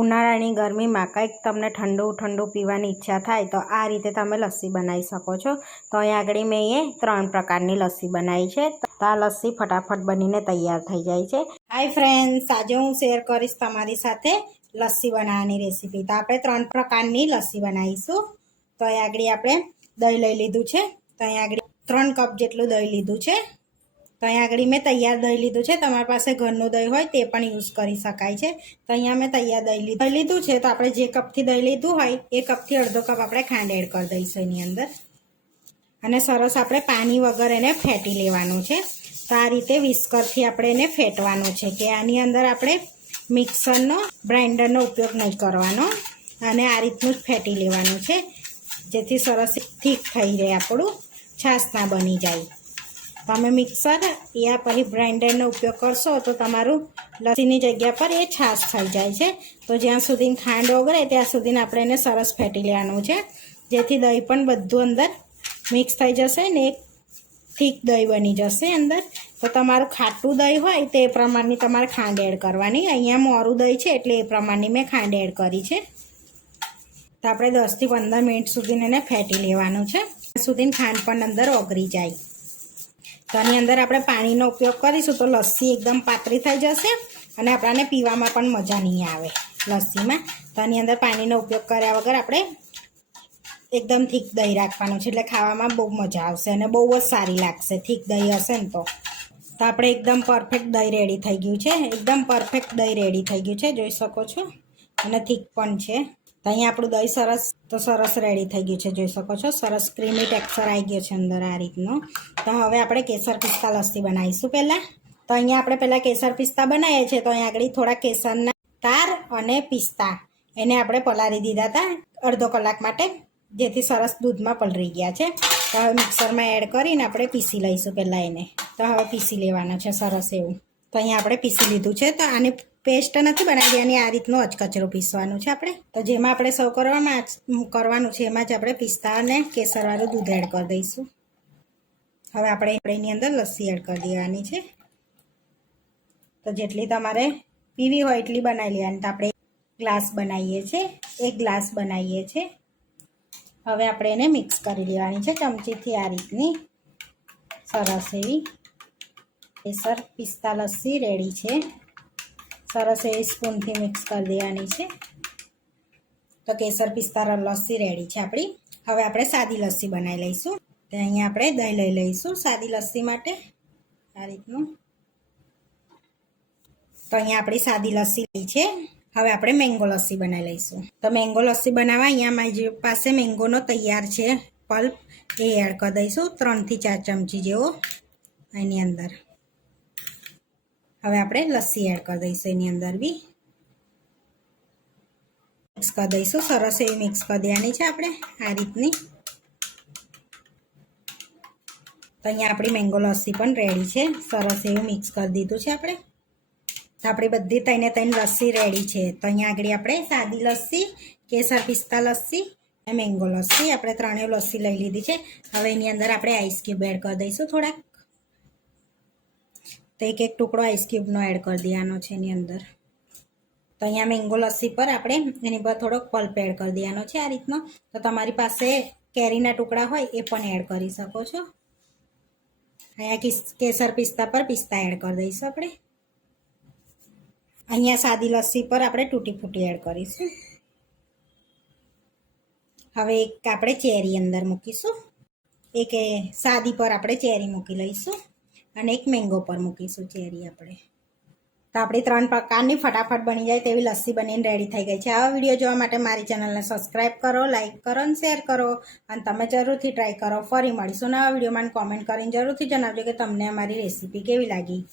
ઉનાળાની ગરમીમાં કંઈક તમને ઠંડુ ઠંડુ પીવાની ઈચ્છા થાય તો આ રીતે તમે લસ્સી બનાવી શકો છો. તો અહીં આગળ મેં 3 પ્રકારની લસ્સી બનાવી છે. તો આ લસ્સી ફટાફટ બનીને તૈયાર થઈ જાય છે. હાય ફ્રેન્ડ્સ, આજે હું શેર કરીશ તમારી સાથે લસ્સી બનાવવાની રેસીપી. તો આપણે 3 પ્રકારની લસ્સી બનાવીશું. તો અહીં આગળ આપણે દહીં લઈ લીધું છે. તો અહીં આગળ 3 કપ જેટલું દહીં લીધું છે. તો અહીંયા આગળ મેં તૈયાર દહીં લીધું છે. તમારી પાસે ઘરનું દહીં હોય તે પણ યુઝ કરી શકાય છે. તો અહીંયા મેં તૈયાર દહીં લીધું છે. તો આપણે જે કપથી દહીં લીધું હોય એ કપથી અડધો કપ આપણે ખાંડ એડ કરી દઈશું એની અંદર. અને સરસ આપણે પાણી વગર એને ફેટી લેવાનું છે. તો આ રીતે વિસ્કરથી આપણે એને ફેટવાનું છે કે આની અંદર આપણે મિક્સરનો ગ્રાઇન્ડરનો ઉપયોગ નહીં કરવાનો. અને આ રીતનું જ ફેટી લેવાનું છે જેથી સરસ ઠીક થઈ રહે, આપણું છાશ ના બની જાય. તમે મિક્સર યા પછી ગ્રાઇન્ડરનો ઉપયોગ કરશો તો તમારું લસ્સીની જગ્યા પર એ છાશ થઈ જાય છે. તો જ્યાં સુધી ખાંડ ઓગળે ત્યાં સુધી આપણે એને સરસ ફેટી લેવાનું છે જેથી દહીં પણ બધું અંદર મિક્સ થઈ જશે ને એક થીક દહીં બની જશે અંદર. તો તમારું ખાટું દહીં હોય તે પ્રમાણની તમારે ખાંડ એડ કરવાની. અહીંયા મોરું દહીં છે એટલે એ પ્રમાણની મેં ખાંડ એડ કરી છે. તો આપણે 10 થી 15 મિનિટ સુધી એને ફેટી લેવાનું છે સુધી ખાંડ પણ અંદર ઓગળી જાય. તો આની અંદર આપણે પાણીનો ઉપયોગ કરીશું તો લસ્સી એકદમ પાતળી થઈ જશે અને આપણને પીવામાં પણ મજા નહીં આવે લસ્સીમાં. તો આની અંદર પાણીનો ઉપયોગ કર્યા વગર આપણે એકદમ થીક દહીં રાખવાનું છે એટલે ખાવામાં બહુ મજા આવશે અને બહુ જ સારી લાગશે થીક દહીં હશે ને તો. તો આપણે એકદમ પરફેક્ટ દહીં રેડી થઈ ગયું છે. એકદમ પરફેક્ટ દહીં રેડી થઈ ગયું છે, જોઈ શકો છો. અને થીક પણ છે. તો અહીંયા આપણું દહીં સરસ રેડી થઈ ગયું છે, જોઈ શકો છો. સરસ ક્રીમી ટેક્સચર આવી ગયો છે અંદર આ રીતનો. તો હવે આપણે કેસર પિસ્તા લસ્સી બનાવીશું પહેલાં. તો અહીંયા આપણે પહેલાં કેસર પિસ્તા બનાવીએ છીએ. તો અહીંયા આગળ થોડા કેસરના તાર અને પિસ્તા એને આપણે પલાળી દીધા હતા અડધો કલાક માટે, જેથી સરસ દૂધમાં પલળી ગયા છે. તો હવે મિક્સરમાં એડ કરીને આપણે પીસી લઈશું પહેલાં એને. તો હવે પીસી લેવાના છે સરસ એવું. તો અહીંયા આપણે પીસી લીધું છે. તો આને પેસ્ટ નથી બનાવી દેવાની, આ રીતનું અચકચરું પીસવાનું છે આપણે. તો જેમાં આપણે સર્વ કરવાનું છે એમાં જ આપણે પિસ્તા અને કેસરવાળું દૂધ એડ કરી દઈશું. હવે આપણે એની અંદર લસ્સી એડ કરી દેવાની છે. તો જેટલી તમારે પીવી હોય એટલી બનાવી લેવાની. તો આપણે ગ્લાસ બનાવીએ છીએ, 1 ગ્લાસ બનાવીએ છીએ. હવે આપણે એને મિક્સ કરી લેવાની છે ચમચીથી આ રીતની સરસ એવી. કેસર પિસ્તા લસ્સી રેડી છે. સરસ એવી સ્પૂનથી મિક્સ કરી દેવાની છે. તો કેસર પિસ્તા લસ્સી રેડી છે આપણી. હવે આપણે સાદી લસ્સી બનાવી લઈશું. તો અહીંયા આપણે દહીં લઈ લઈશું સાદી લસ્સી માટે આ રીતનું. તો અહીંયા આપણી સાદી લસ્સી લઈ છે. હવે આપણે મેંગો લસ્સી બનાવી લઈશું. તો મેંગો લસ્સી બનાવવા અહીંયા મારી પાસે મેંગોનો તૈયાર છે પલ્પ, એ એડ કરી દઈશું 3 થી 4 ચમચી જેવો એની અંદર. હવે આપણે લસ્સી એડ કરી દઈશું એની અંદર બી. મિક્સ કરી દઈશું, સરસ એવી મિક્સ કરી દેવાની છે આપણે આ રીતની. તો અહીંયા આપણી મેંગો લસ્સી પણ રેડી છે. સરસ એવું મિક્સ કરી દીધું છે આપણે. તો આપણી બધી 3 લસ્સી રેડી છે. તો અહીંયા આગળ આપણે સાદી લસ્સી, કેસર પિસ્તા લસ્સી અને મેંગો લસ્સી આપણે 3 લસ્સી લઈ લીધી છે. હવે એની અંદર આપણે આઈસ ક્યુબ એડ કરી દઈશું થોડાક. તો એક ટુકડો આઈસ ક્યુબનો એડ કરી દેવાનો છે એની અંદર. તો અહીંયા મેંગો લસ્સી પર આપણે એની પર થોડોક પલ્પ એડ કરી દેવાનો છે આ રીતનો. તો તમારી પાસે કેરીના ટુકડા હોય એ પણ એડ કરી શકો છો. અહીંયા કેસર પિસ્તા પર પિસ્તા એડ કરી દઈશું આપણે. અહીંયા સાદી લસ્સી પર આપણે તૂટી ફૂટી એડ કરીશું. હવે એક આપણે ચેરી અંદર મૂકીશું. એક સાદી પર આપણે ચેરી મૂકી લઈશું અને એક મેંગો પર મૂકીશું ચેરી આપણે. તો આપણી 3 પ્રકારની ફટાફટ બની જાય તેવી લસ્સી બનીને રેડી થઈ ગઈ છે. આવા વિડીયો જોવા માટે મારી ચેનલને સબસ્ક્રાઈબ કરો, લાઇક કરો અને શેર કરો. અને તમે જરૂરથી ટ્રાય કરો. ફરી મળીશું નવા વિડીયોમાં. કોમેન્ટ કરીને જરૂરથી જણાવજો કે તમને અમારી રેસીપી કેવી લાગી.